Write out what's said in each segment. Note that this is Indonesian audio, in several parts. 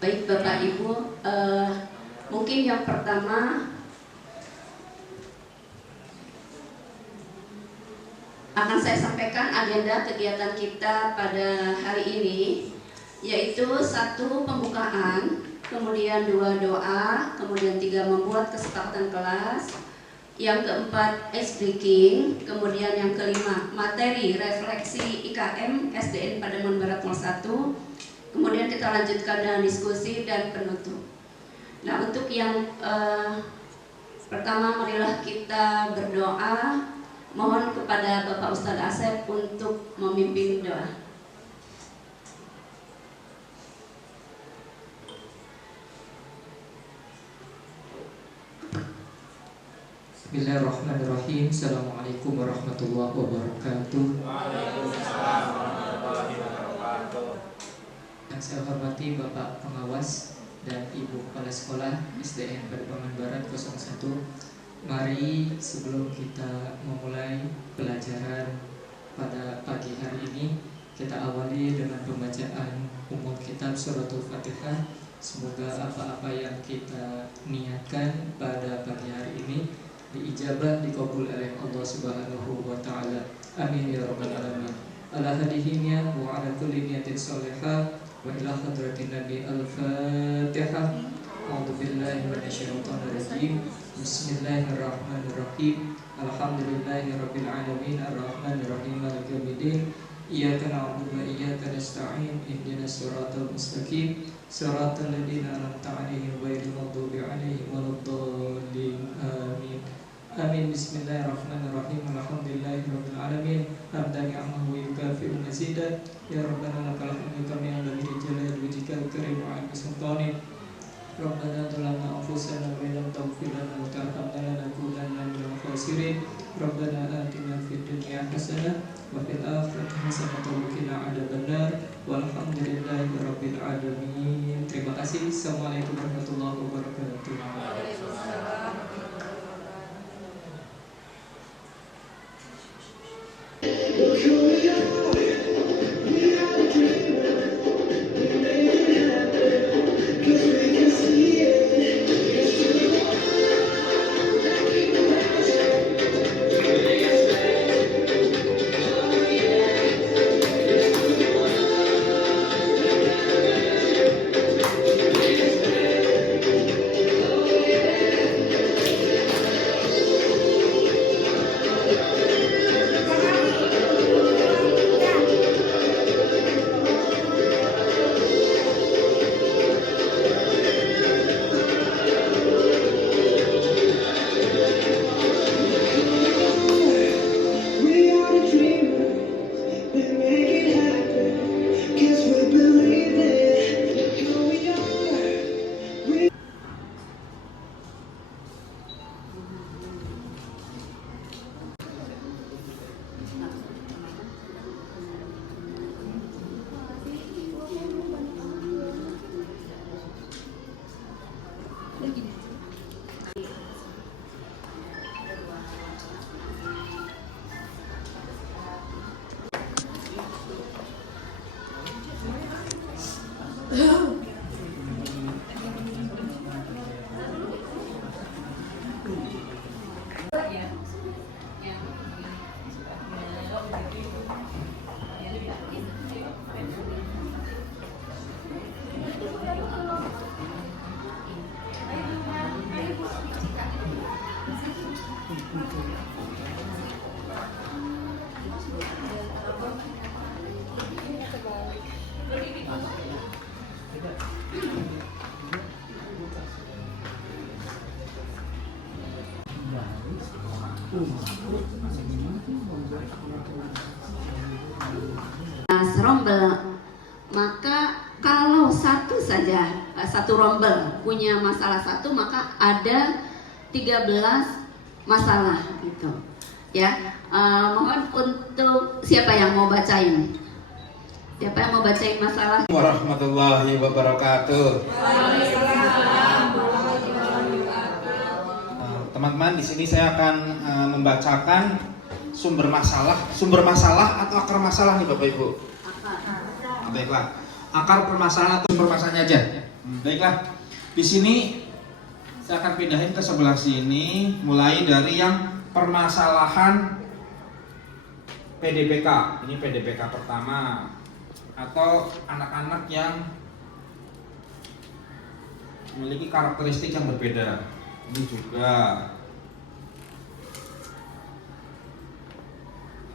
Baik Bapak Ibu, mungkin yang pertama akan saya sampaikan agenda kegiatan kita pada hari ini, yaitu 1 pembukaan, kemudian 2 doa, kemudian 3 membuat kesepakatan kelas, yang keempat ice breaking, kemudian yang kelima materi refleksi IKM SDN Pademangan Barat 01, kemudian kita lanjutkan dengan diskusi dan penutup. Nah, untuk yang pertama, marilah kita berdoa. Mohon kepada Bapak Ustadz Asep untuk memimpin doa. Bismillahirrahmanirrahim. Assalamualaikum warahmatullahi wabarakatuh. Waalaikumsalam warahmatullahi wabarakatuh. Yang saya hormati Bapak Pengawas dan Ibu Kepala Sekolah SDN Pademangan Barat 01. Mari sebelum kita memulai pelajaran pada pagi hari ini, kita awali dengan pembacaan umum kitab Suratul Fatihah. Semoga apa-apa yang kita niatkan pada pagi hari ini diijabah, dikabul oleh Allah Subhanahu wa taala. Amin ya rabbal alamin. Ala hadihimya wa ala kulli niyatin shalihah wa ila hadratin nabi al-Fatihah. A'udzu billahi minasyaitonir rajim. Bismillahirrahmanirrahim. Alhamdulillahirabbil alamin arrahmanir rahim maliki yaumiddin. Iyyaka na'budu wa iyyaka nasta'in. Ihdinas siratal mustaqim. Siratal ladzina an'amta 'alaihim ghairil maghdubi 'alaihim waladdallin. Amin. Amin. Bismillahirrahmanirrahim. Alhamdulillahirabbil alamin. Hamdan ni'amahu yukafi'u mazidah. Ya Rabbana lakal hamdu kama yanbaghi li jalali wajhikal karim wa 'ala sultanik. Rabbana zalamna anfusana wa illam taghfir lana wa tarhamna lanakunanna minal khasirin. Rabbana atina fid dunya hasanah wa fil akhirati hasanah wa qina adzabannar. Walhamdulillahi rabbil alamin. Terima kasih. Assalamualaikum warahmatullahi wabarakatuh. Rombel, maka kalau satu rombel punya masalah satu, maka ada 13 masalah gitu ya. Mohon untuk siapa yang mau bacain? Siapa yang mau bacain masalah? Warahmatullahi wabarakatuh. Teman-teman, di sini saya akan membacakan sumber masalah atau akar masalah nih Bapak Ibu. Baiklah, akar permasalahan atau sumber masalahnya aja. Baiklah, di sini saya akan pindahin ke sebelah sini, mulai dari yang permasalahan PDPK. Ini PDPK pertama, atau anak-anak yang memiliki karakteristik yang berbeda. Ini juga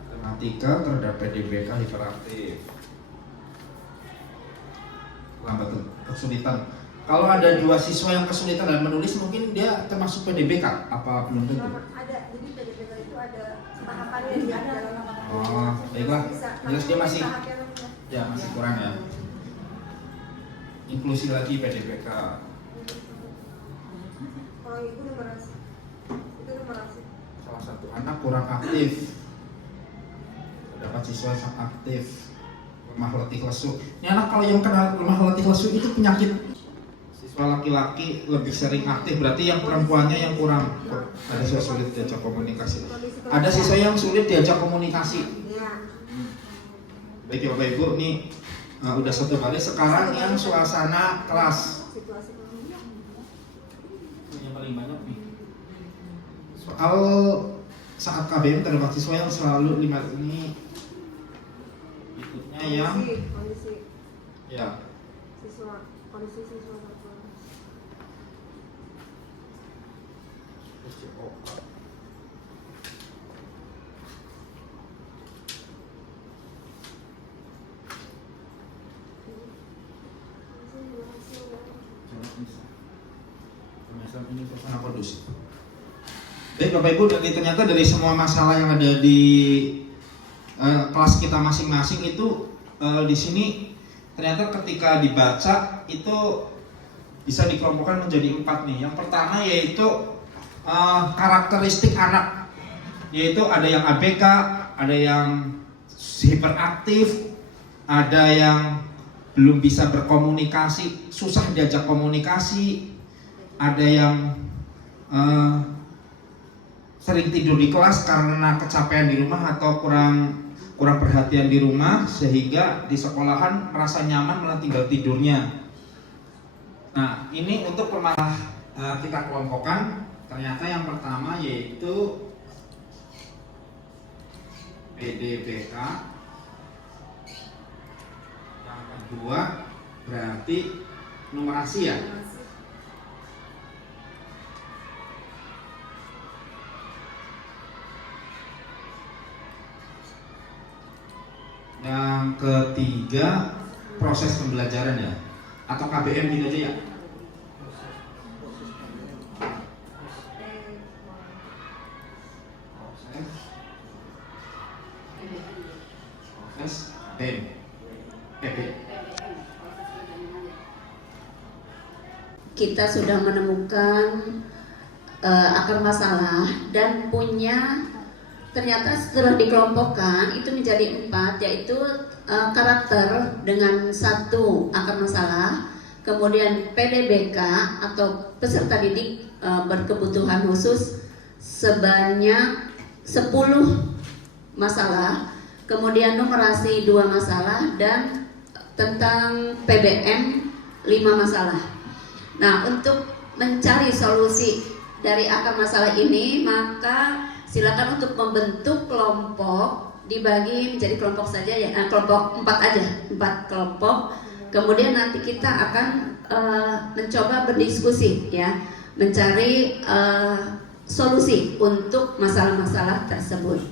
matematika terhadap PDPK hiperaktif. Lambat kesulitan. Kalau ada 2 siswa yang kesulitan dalam menulis, mungkin dia termasuk PDPK apa belum tentu? Ada, jadi PDPK itu ada tahapannya di dalam. Oh, baiklah. Jelas dia masih kurang ya. Inklusi lagi PDPK. Kalau itu numerasi. Itu numerasi. Salah satu anak kurang aktif. Terdapat siswa yang aktif, lemah letih lesu. Ini anak kalau yang kena lemah letih lesu itu penyakit. Siswa laki-laki lebih sering aktif, berarti yang perempuannya yang kurang. Ada siswa sulit diajak komunikasi. Ada siswa yang sulit diajak komunikasi. Ya. Baik ya Bapak Ibu, nih udah satu baris. Sekarang yang suasana kelas. Situasi kelas. Yang paling banyak nih. Soal saat KBM terdapat siswa yang selalu 5 ini. Berikutnya yang kondisi ya siswa tertulis. ini suasana kondusif. Baik Bapak Ibu, dan ternyata dari semua masalah yang ada di kelas kita masing-masing itu di sini ternyata ketika dibaca itu bisa dikelompokkan menjadi 4 nih. Yang pertama yaitu karakteristik anak, yaitu ada yang ABK, ada yang hiperaktif, ada yang belum bisa berkomunikasi, susah diajak komunikasi, ada yang sering tidur di kelas karena kecapean di rumah atau kurang perhatian di rumah, sehingga di sekolahan merasa nyaman malah tinggal tidurnya. Nah, ini untuk kita kelompokkan. Ternyata yang pertama yaitu PDPK, yang kedua berarti numerasi ya. Yang ketiga proses pembelajaran ya, atau KBM gitu aja ya. Proses PB. Kita sudah menemukan akar masalah dan punya, ternyata setelah dikelompokkan itu menjadi 4, yaitu karakter dengan 1 akar masalah, kemudian PDBK atau peserta didik berkebutuhan khusus sebanyak 10 masalah, kemudian numerasi 2 masalah, dan tentang PBM 5 masalah. Nah, untuk mencari solusi dari akar masalah ini, maka silakan untuk membentuk kelompok, dibagi menjadi kelompok saja ya, kelompok 4 aja, 4 kelompok. Kemudian nanti kita akan mencoba berdiskusi ya, mencari solusi untuk masalah-masalah tersebut.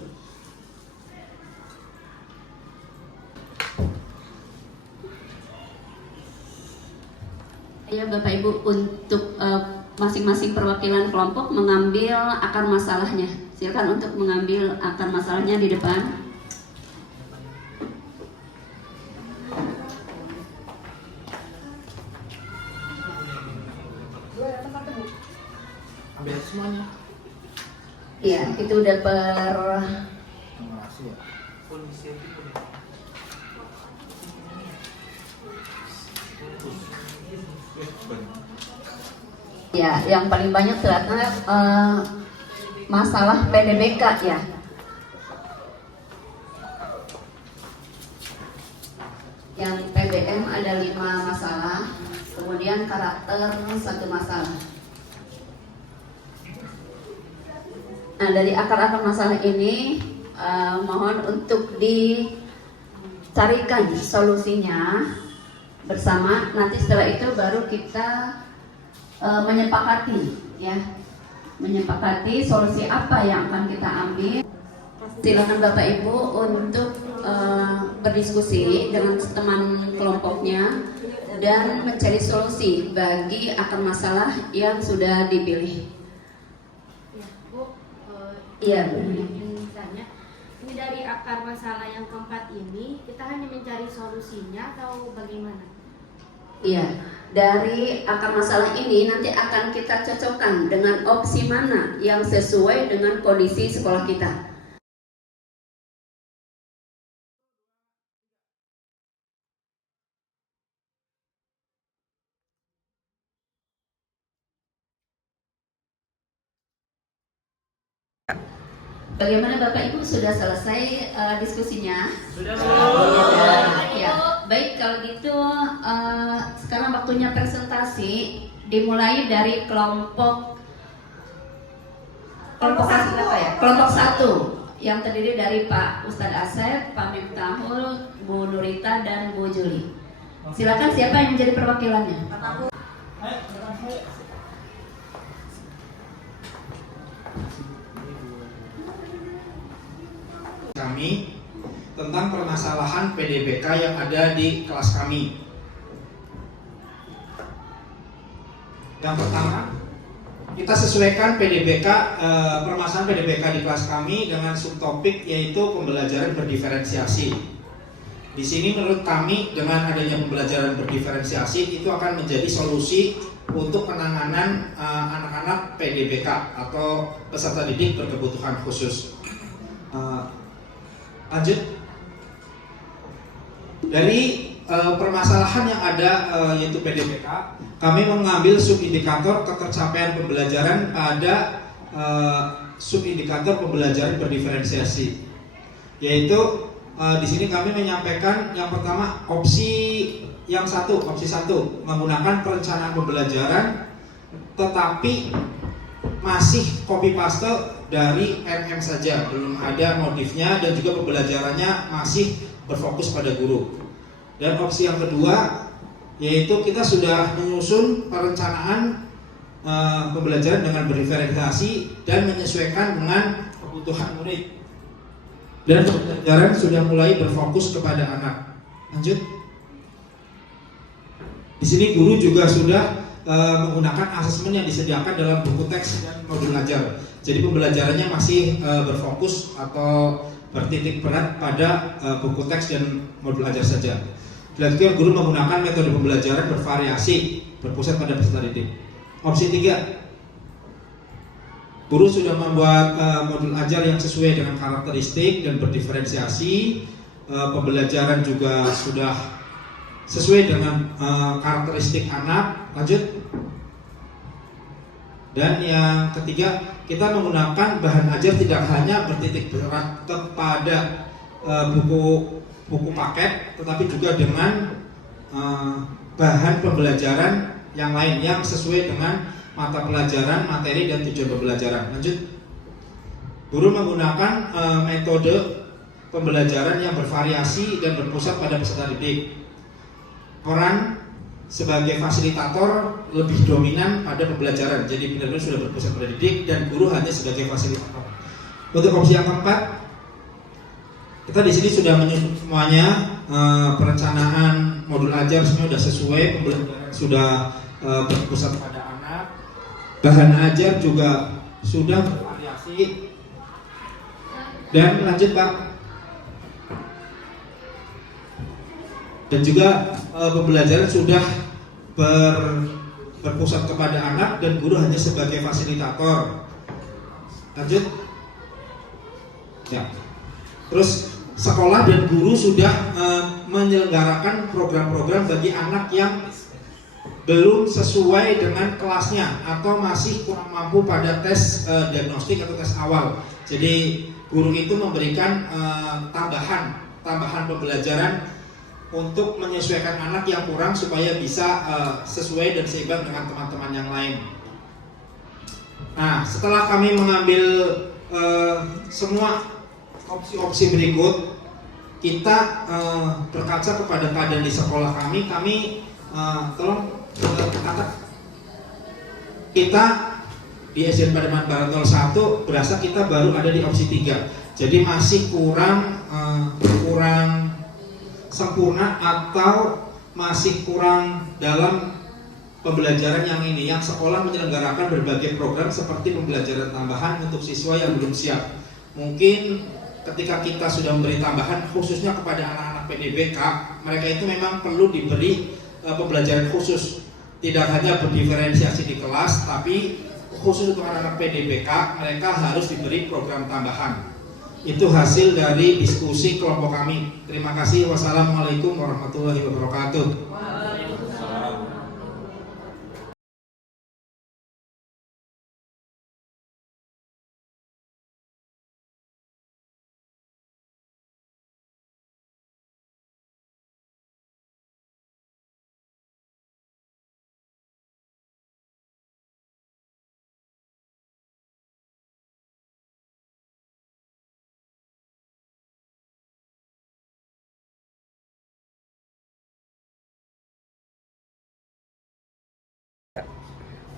Ya Bapak Ibu, untuk masing-masing perwakilan kelompok mengambil akar masalahnya. Silakan untuk mengambil akar masalahnya di depan. Ambil semuanya. Iya, itu udah per Numerasi ya. ya, yang paling banyak ternyata masalah PDBK ya. Yang PBM ada 5 masalah, kemudian kemudian karakter satu masalah. Nah, dari akar-akar masalah ini mohon untuk dicarikan solusinya bersama. Nanti setelah itu baru kita menyepakati, ya, menyepakati solusi apa yang akan kita ambil. Silakan Bapak Ibu untuk berdiskusi dengan teman kelompoknya dan mencari solusi bagi akar masalah yang sudah dipilih. Ya, Bu. Iya, Bu. Misalnya, ini dari akar masalah yang keempat ini, kita hanya mencari solusinya atau bagaimana? Iya, dari akar masalah ini nanti akan kita cocokkan dengan opsi mana yang sesuai dengan kondisi sekolah kita. Bagaimana Bapak Ibu, sudah selesai diskusinya? Sudah. Ya, baik, kalau gitu sekarang waktunya presentasi, dimulai dari kelompok berapa ya? Kelompok 1 yang terdiri dari Pak Ustadz Asep, Pak Miftahul, Bu Nurita dan Bu Juli. Silakan, siapa yang menjadi perwakilannya? Kami tentang permasalahan PDBK yang ada di kelas kami. Yang pertama, kita sesuaikan PDBK, permasalahan PDBK di kelas kami dengan subtopik yaitu pembelajaran berdiferensiasi. Di sini menurut kami dengan adanya pembelajaran berdiferensiasi itu akan menjadi solusi untuk penanganan anak-anak PDBK atau peserta didik berkebutuhan khusus. Lanjut. Dari permasalahan yang ada yaitu PDBK, kami mengambil subindikator ketercapaian pembelajaran pada subindikator pembelajaran berdiferensiasi. Yaitu di sini kami menyampaikan yang pertama opsi satu menggunakan perencanaan pembelajaran tetapi masih copy paste dari MM saja, belum ada modifnya dan juga pembelajarannya masih berfokus pada guru. Dan opsi yang kedua yaitu kita sudah menyusun perencanaan pembelajaran dengan berdiferensiasi dan menyesuaikan dengan kebutuhan murid. Dan pembelajaran sudah mulai berfokus kepada anak. Lanjut. Di sini guru juga sudah menggunakan asesmen yang disediakan dalam buku teks dan modul ajar. Jadi pembelajarannya masih berfokus atau bertitik berat pada buku teks dan modul ajar saja. Dilanjutkan guru menggunakan metode pembelajaran bervariasi, berpusat pada peserta didik. Opsi 3, guru sudah membuat modul ajar yang sesuai dengan karakteristik dan berdiferensiasi. Pembelajaran juga sudah sesuai dengan karakteristik anak. Lanjut. Dan yang ketiga, kita menggunakan bahan ajar tidak hanya bertitik berat kepada buku paket, tetapi juga dengan bahan pembelajaran yang lain yang sesuai dengan mata pelajaran, materi dan tujuan pembelajaran. Lanjut. Guru menggunakan metode pembelajaran yang bervariasi dan berpusat pada peserta didik. Peran sebagai fasilitator lebih dominan pada pembelajaran, jadi benar-benar sudah berpusat pada didik dan guru hanya sebagai fasilitator. Untuk opsi yang keempat, kita di sini sudah menyusun semuanya, perencanaan modul ajar semuanya sudah sesuai, pembelajaran sudah berpusat pada anak, bahan ajar juga sudah bervariasi. Dan lanjut Pak. Dan juga pembelajaran sudah berpusat kepada anak dan guru hanya sebagai fasilitator. Lanjut. Ya. Terus sekolah dan guru sudah menyelenggarakan program-program bagi anak yang belum sesuai dengan kelasnya atau masih kurang mampu pada tes diagnostik atau tes awal. Jadi guru itu memberikan tambahan pembelajaran untuk menyesuaikan anak yang kurang supaya bisa sesuai dan seimbang dengan teman-teman yang lain. Nah, setelah kami mengambil semua opsi-opsi berikut, kita berkaca kepada keadaan di sekolah kami kita di SDN Pademangan Barat 01 berasa kita baru ada di opsi 3. Jadi masih kurang sempurna atau masih kurang dalam pembelajaran yang sekolah menyelenggarakan berbagai program seperti pembelajaran tambahan untuk siswa yang belum siap. Mungkin ketika kita sudah memberi tambahan khususnya kepada anak-anak PDBK, mereka itu memang perlu diberi pembelajaran khusus. Tidak hanya berdiferensiasi di kelas, tapi khusus untuk anak-anak PDBK mereka harus diberi program tambahan. Itu hasil dari diskusi kelompok kami. Terima kasih. Wassalamualaikum warahmatullahi wabarakatuh.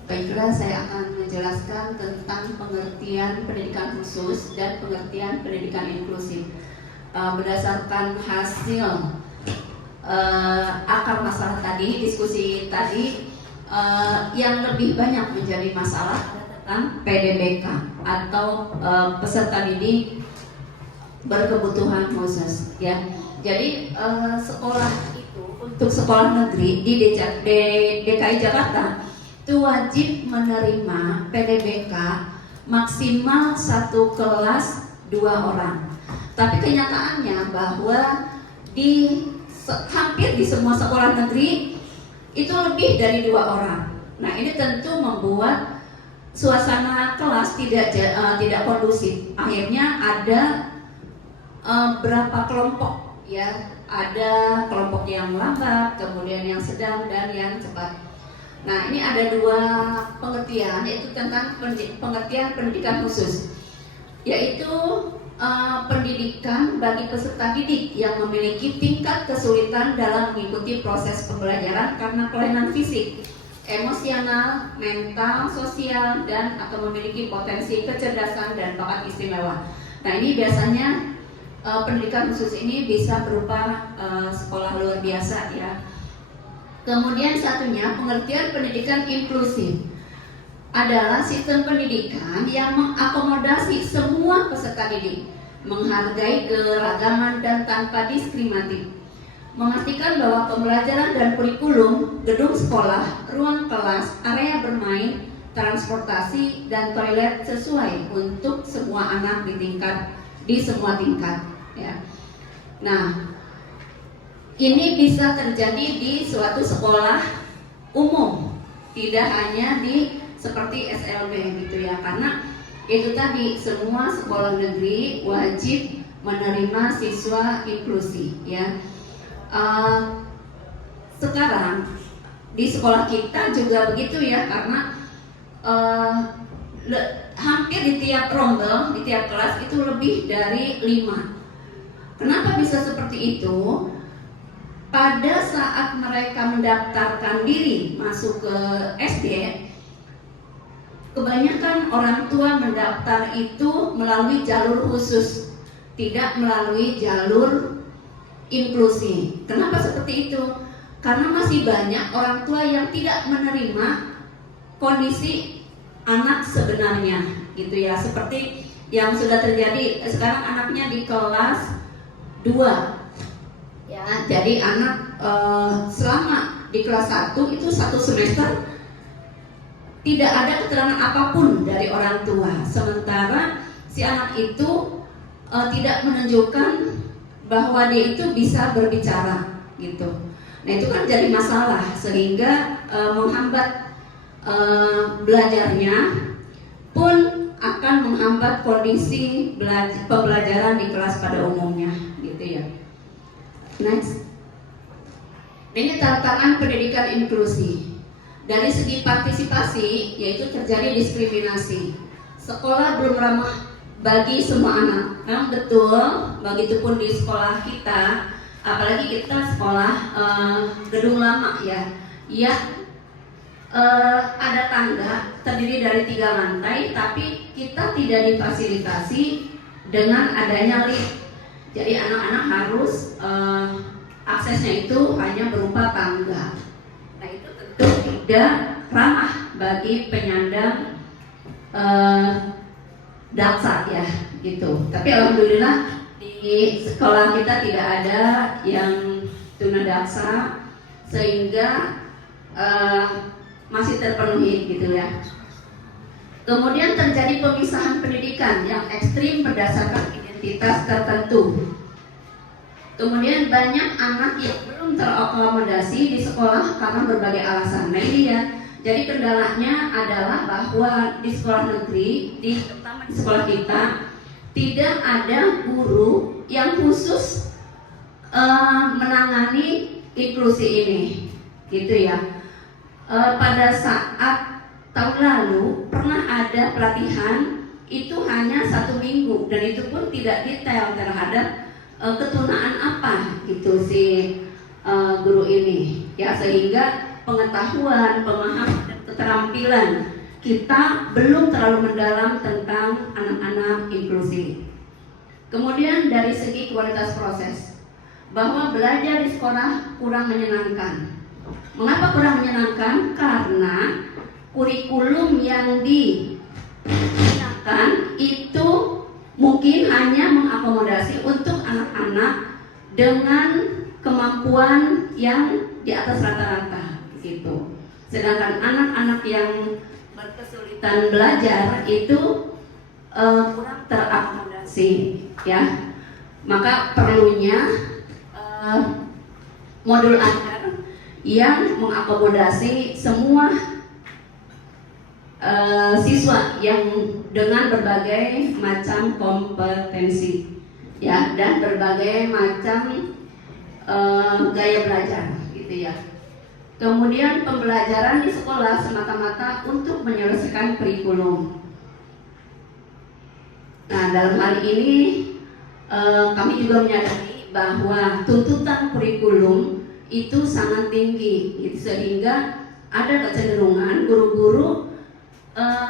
Baiklah, saya akan menjelaskan tentang pengertian pendidikan khusus dan pengertian pendidikan inklusif. Berdasarkan hasil akar masalah tadi, diskusi tadi, yang lebih banyak menjadi masalah tentang PDBK atau peserta didik berkebutuhan khusus. Ya, jadi sekolah itu untuk sekolah negeri di DKI Jakarta itu wajib menerima PDBK maksimal 1 kelas 2 orang. Tapi kenyataannya bahwa hampir di semua sekolah negeri itu lebih dari 2 orang. Nah, ini tentu membuat suasana kelas tidak kondusif. Akhirnya ada berapa kelompok, ya, ada kelompok yang lambat, kemudian yang sedang dan yang cepat. Nah, ini ada 2 pengertian, yaitu tentang pengertian pendidikan khusus, yaitu pendidikan bagi peserta didik yang memiliki tingkat kesulitan dalam mengikuti proses pembelajaran karena kelainan fisik, emosional, mental, sosial, dan atau memiliki potensi kecerdasan dan bakat istimewa. Nah, ini biasanya pendidikan khusus ini bisa berupa sekolah luar biasa, ya. Kemudian satunya, pengertian pendidikan inklusif adalah sistem pendidikan yang mengakomodasi semua peserta didik, menghargai keragaman dan tanpa diskriminatif, memastikan bahwa pembelajaran dan kurikulum, gedung sekolah, ruang kelas, area bermain, transportasi, dan toilet sesuai untuk semua anak di semua tingkat. Ya. Nah, ini bisa terjadi di suatu sekolah umum, tidak hanya di seperti SLB gitu ya, karena itu tadi semua sekolah negeri wajib menerima siswa inklusi, ya. Sekarang di sekolah kita juga begitu ya, karena hampir di tiap rombel, di tiap kelas itu lebih dari 5. Kenapa bisa seperti itu? Pada saat mereka mendaftarkan diri masuk ke SD, kebanyakan orang tua mendaftar itu melalui jalur khusus, tidak melalui jalur inklusi. Kenapa seperti itu? Karena masih banyak orang tua yang tidak menerima kondisi anak sebenarnya, gitu ya. Seperti yang sudah terjadi sekarang, anaknya di kelas 2. Ya, jadi anak selama di kelas 1 itu 1 semester tidak ada keterangan apapun dari orang tua, sementara si anak itu tidak menunjukkan bahwa dia itu bisa berbicara, gitu. Nah, itu kan jadi masalah sehingga menghambat belajarnya, pun akan menghambat kondisi pembelajaran di kelas pada umumnya, gitu ya. Next. Ini tantangan pendidikan inklusi. Dari segi partisipasi, yaitu terjadi diskriminasi. Sekolah belum ramah bagi semua anak. Memang betul, begitupun di sekolah kita, apalagi kita sekolah gedung lama ya, yang ada tangga terdiri dari 3 lantai, tapi kita tidak difasilitasi dengan adanya lift. Jadi anak-anak harus aksesnya itu hanya berupa tangga. Nah itu tentu tidak ramah bagi penyandang daksa ya gitu. Tapi alhamdulillah di sekolah kita tidak ada yang tunadaksa, sehingga masih terpenuhi gitu ya. Kemudian terjadi pemisahan pendidikan yang ekstrim berdasarkan identitas tertentu. Kemudian banyak anak yang belum terakomodasi di sekolah karena berbagai alasan. Nah ini ya, jadi kendalanya adalah bahwa di sekolah negeri, terutama di sekolah kita, tidak ada guru yang khusus menangani inklusi ini, gitu ya. Pada saat tahun lalu pernah ada pelatihan, itu hanya 1 minggu dan itu pun tidak detail terhadap ketunaan apa gitu si guru ini ya, sehingga pengetahuan, pemahaman dan keterampilan kita belum terlalu mendalam tentang anak-anak inklusi. Kemudian dari segi kualitas proses, bahwa belajar di sekolah kurang menyenangkan. Mengapa kurang menyenangkan? Karena kurikulum yang digunakan itu mungkin hanya mengakomodasi untuk anak-anak dengan kemampuan yang di atas rata-rata gitu. Sedangkan anak-anak yang berkesulitan belajar itu kurang terakomodasi ya. Maka perlunya modul ajar yang mengakomodasi semua siswa yang dengan berbagai macam kompetensi ya, dan berbagai macam gaya belajar gitu ya. Kemudian pembelajaran di sekolah semata-mata untuk menyelesaikan kurikulum. Nah dalam hal ini kami juga menyadari bahwa tuntutan kurikulum itu sangat tinggi gitu, sehingga ada kecenderungan guru-guru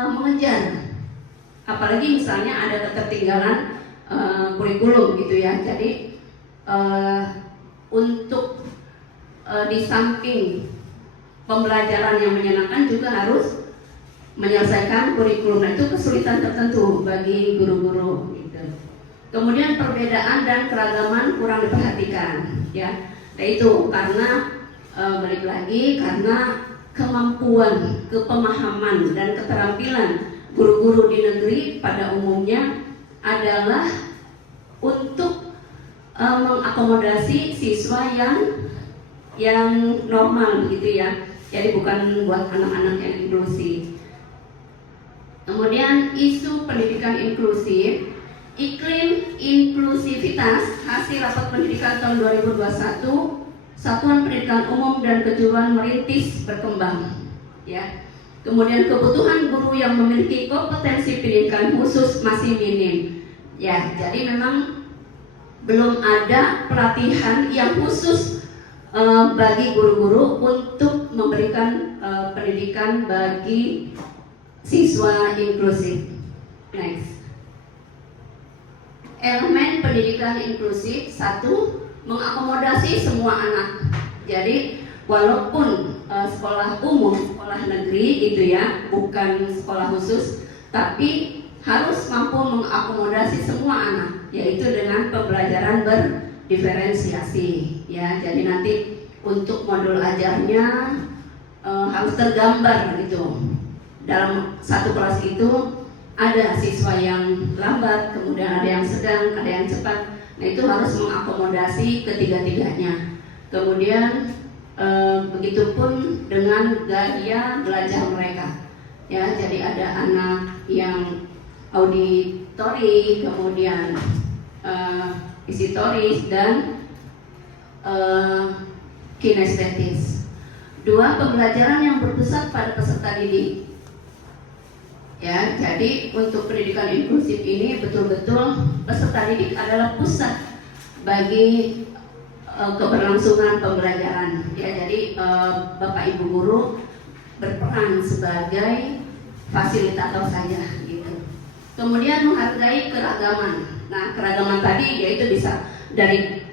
mengejar, apalagi misalnya ada ketertinggalan kurikulum gitu ya. Jadi untuk di samping pembelajaran yang menyenangkan juga harus menyelesaikan kurikulum. Nah, itu kesulitan tertentu bagi guru-guru gitu. Kemudian perbedaan dan keragaman kurang diperhatikan ya. Nah itu karena balik lagi karena kemampuan, kepemahaman dan keterampilan guru-guru di negeri pada umumnya adalah untuk mengakomodasi siswa yang normal begitu ya. Jadi bukan buat anak-anak yang inklusi. Kemudian isu pendidikan inklusif, iklim inklusivitas hasil rapat pendidikan tahun 2021. Satuan Pendidikan Umum dan Kejuruan merintis berkembang ya. Kemudian kebutuhan guru yang memiliki kompetensi pendidikan khusus masih minim ya. Jadi memang belum ada pelatihan yang khusus bagi guru-guru untuk memberikan pendidikan bagi siswa inklusif. Next. Elemen pendidikan inklusif, 1, mengakomodasi semua anak. Jadi walaupun sekolah umum, sekolah negeri gitu ya, bukan sekolah khusus, tapi harus mampu mengakomodasi semua anak, yaitu dengan pembelajaran berdiferensiasi ya. Jadi nanti untuk modul ajarnya harus tergambar gitu. Dalam satu kelas itu ada siswa yang lambat, kemudian ada yang sedang, ada yang cepat. Nah itu harus mengakomodasi ketiga-tiganya. Kemudian begitupun dengan gaya belajar mereka. Ya, jadi ada anak yang auditori, kemudian kisitoris dan kinestetis. 2, pembelajaran yang berpusat pada peserta didik. Ya, jadi untuk pendidikan inklusif ini betul-betul peserta didik adalah pusat bagi keberlangsungan pembelajaran. Ya, jadi Bapak Ibu guru berperan sebagai fasilitator saja gitu. Kemudian menghargai keragaman. Nah, keragaman tadi yaitu bisa dari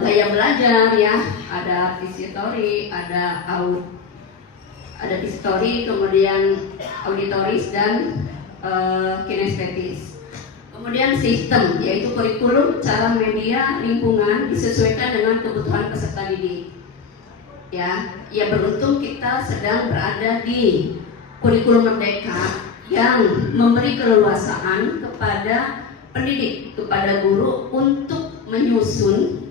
gaya belajar ya, ada pistori, ada pistori, kemudian auditoris dan kinestetis. Kemudian sistem, yaitu kurikulum, cara, media, lingkungan disesuaikan dengan kebutuhan peserta didik. Ya beruntung kita sedang berada di kurikulum merdeka yang memberi keleluasaan kepada pendidik, kepada guru untuk menyusun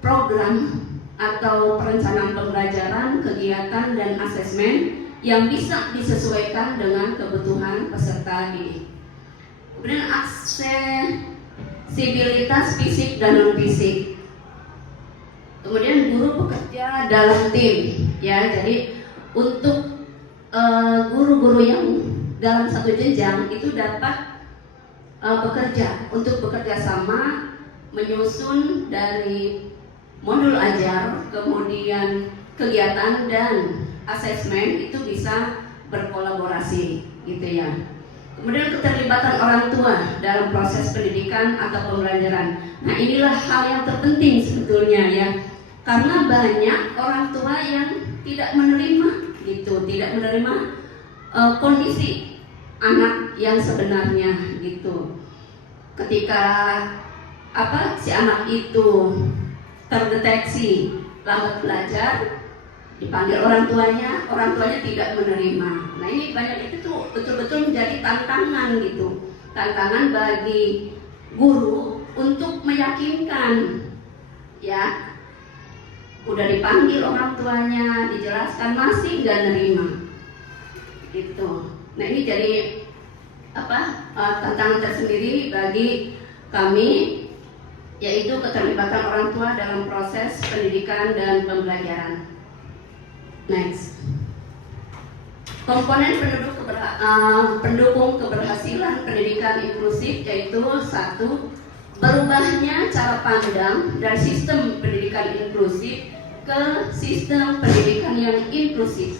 program atau perencanaan pembelajaran, kegiatan, dan asesmen yang bisa disesuaikan dengan kebutuhan peserta didik. Kemudian aksesibilitas fisik dan non fisik. Kemudian guru bekerja dalam tim, ya. Jadi untuk guru-guru yang dalam satu jenjang itu dapat bekerja sama, menyusun dari modul ajar, kemudian kegiatan dan asesmen itu bisa berkolaborasi, gitu ya. Kemudian keterlibatan orang tua dalam proses pendidikan atau pembelajaran. Nah, inilah hal yang terpenting sebetulnya ya, karena banyak orang tua yang tidak menerima, gitu, tidak menerima kondisi anak yang sebenarnya, gitu. Ketika si anak itu terdeteksi lambat belajar, dipanggil orang tuanya tidak menerima. Nah, ini banyak itu tuh betul-betul menjadi tantangan gitu, tantangan bagi guru untuk meyakinkan, ya. Udah dipanggil orang tuanya, dijelaskan masih nggak nerima, gitu. Nah, ini jadi tantangan tersendiri bagi kami, yaitu keterlibatan orang tua dalam proses pendidikan dan pembelajaran. Next. Komponen pendukung keberhasilan pendidikan inklusif yaitu 1. Berubahnya cara pandang dari sistem pendidikan inklusif ke sistem pendidikan yang inklusif.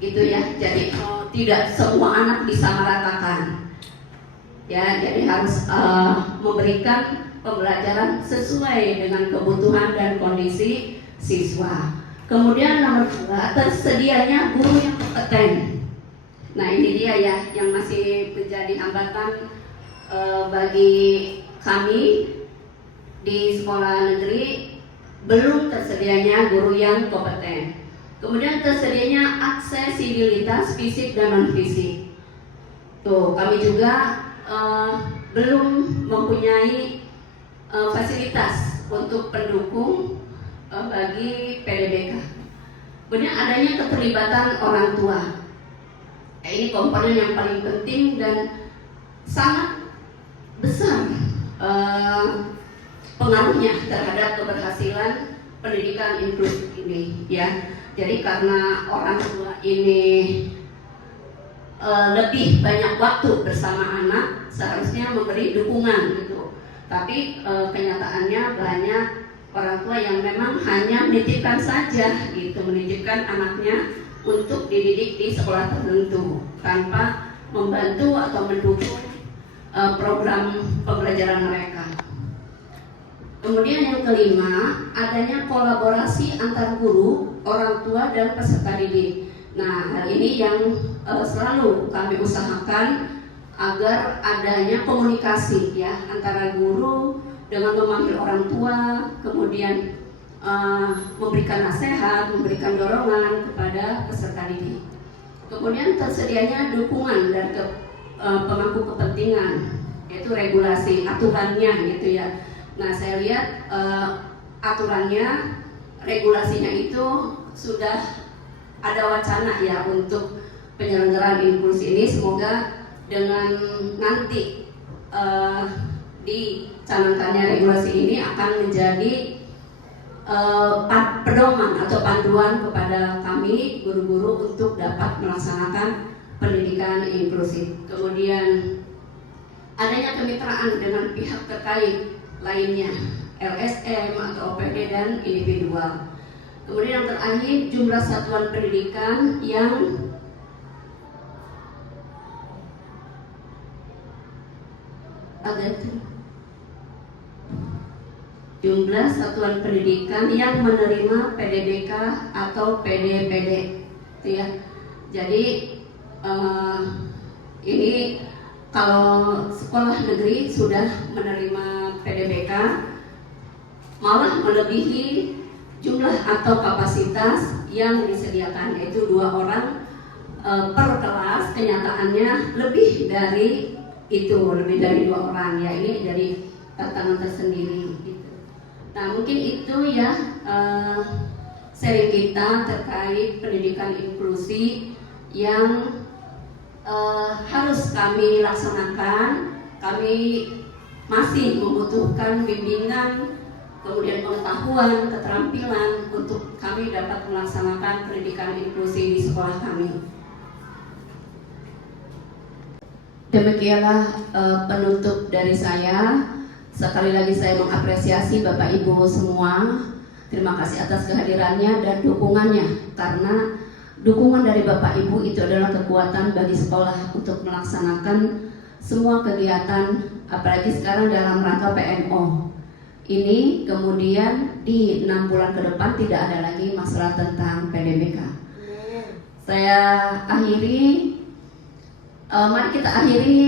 Gitu ya. Jadi tidak semua anak disamaratakan. Ya, jadi harus memberikan pembelajaran sesuai dengan kebutuhan dan kondisi siswa. Kemudian nomor 2, tersedianya guru yang kompeten. Nah, ini dia ya yang masih menjadi hambatan bagi kami di sekolah negeri, belum tersedianya guru yang kompeten. Kemudian tersedianya aksesibilitas fisik dan non fisik. Tuh, kami juga belum mempunyai fasilitas untuk pendukung bagi PDBK. Kemudian adanya keterlibatan orang tua. Ini komponen yang paling penting dan sangat besar pengaruhnya terhadap keberhasilan pendidikan inklusif ini, ya. Jadi karena orang tua ini lebih banyak waktu bersama anak, seharusnya memberi dukungan gitu. Tapi kenyataannya banyak orang tua yang memang hanya menitipkan saja gitu, menitipkan anaknya untuk dididik di sekolah tertentu tanpa membantu atau mendukung program pembelajaran mereka. Kemudian yang kelima, adanya kolaborasi antar guru, orang tua dan peserta didik. Nah, hal ini yang selalu kami usahakan agar adanya komunikasi ya antara guru dengan memanggil orang tua, kemudian memberikan nasihat, memberikan dorongan kepada peserta didik. Kemudian tersedianya dukungan dari pemangku kepentingan, yaitu regulasi, aturannya gitu ya. Nah, saya lihat aturannya, regulasinya itu sudah ada wacana ya untuk penyelenggaraan inklusi ini. Semoga dengan nanti dicanangkannya regulasi ini akan menjadi pedoman atau panduan kepada kami guru-guru untuk dapat melaksanakan pendidikan inklusif. Kemudian adanya kemitraan dengan pihak terkait lainnya, LSM atau OPD dan individual. Kemudian yang terakhir, jumlah satuan pendidikan yang jumlah satuan pendidikan yang menerima PDBK atau PD-PD, ya. Jadi ini kalau sekolah negeri sudah menerima PDBK malah melebihi jumlah atau kapasitas yang disediakan, yaitu 2 orang per kelas. Kenyataannya lebih dari itu, lebih dari 2 orang, ya. Ini dari tantangan tersendiri gitu. Nah, mungkin itu ya sharing kita terkait pendidikan inklusi yang harus kami laksanakan. Kami masih membutuhkan bimbingan, kemudian pengetahuan, keterampilan untuk kami dapat melaksanakan pendidikan inklusi di sekolah kami. Demikianlah penutup dari saya. Sekali lagi saya mengapresiasi Bapak Ibu semua. Terima kasih atas kehadirannya dan dukungannya, karena dukungan dari Bapak Ibu itu adalah kekuatan bagi sekolah untuk melaksanakan semua kegiatan, apalagi sekarang dalam rangka PNO ini. Kemudian di 6 bulan ke depan tidak ada lagi masalah tentang PDBK. Saya akhiri, mari kita akhiri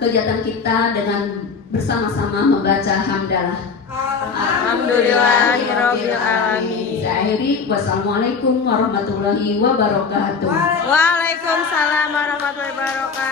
kegiatan kita dengan bersama-sama membaca hamdalah. Alhamdulillahirabbil alamin. Saya akhiri, wassalamualaikum warahmatullahi wabarakatuh. Waalaikumsalam warahmatullahi wabarakatuh.